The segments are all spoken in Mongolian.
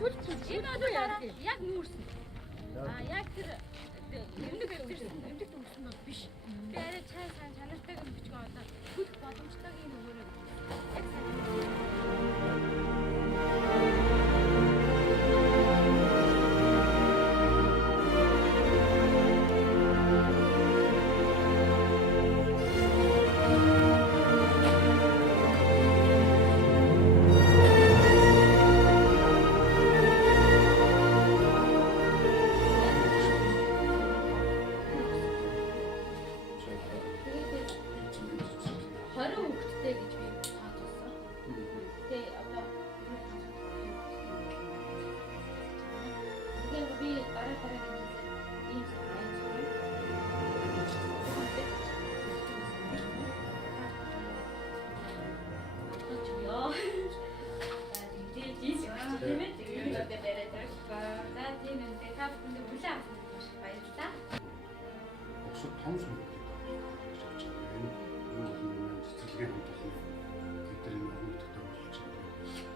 Энэ одоо дараа яг нүүрсэн. Яг тэр эмдэг төгсөн бол биш. Би арай сайн чанартай юм бичгээ одоо төлөх боломжтойг энэ өгөөрэй гэж. Яг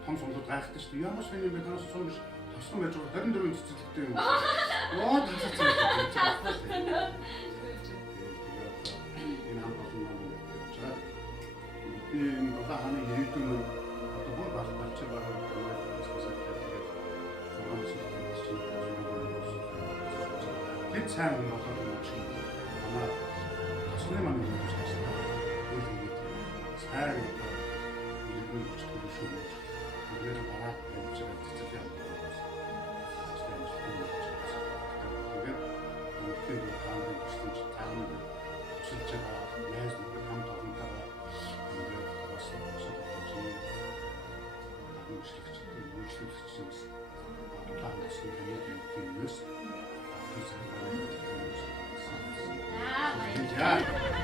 том сонгоод гайхдаг шүү дээ. Ямар сони мэдээс сууж тосгон байж байгаа 24 цэцэрлэгтэй юм. Оо тасацсан. Энэ хамгаалсан юм байна. Энэ одоо ханы ирээдүйн одоо бүр багч байгаа хэд сайн юм болоод юм чи манай тосны маань юм шиг байна. Сайн иргэн хүчтэй шүү. Тэгээд бараад явж байгаа цэцэрлэг юм. Тэгээд үнэхээр хааны хүчтэй таамаг хүчилж байгаа найз нөхөд хамт олонтойгоо ингээд бас үйлчлэгчдээс таамагс юм.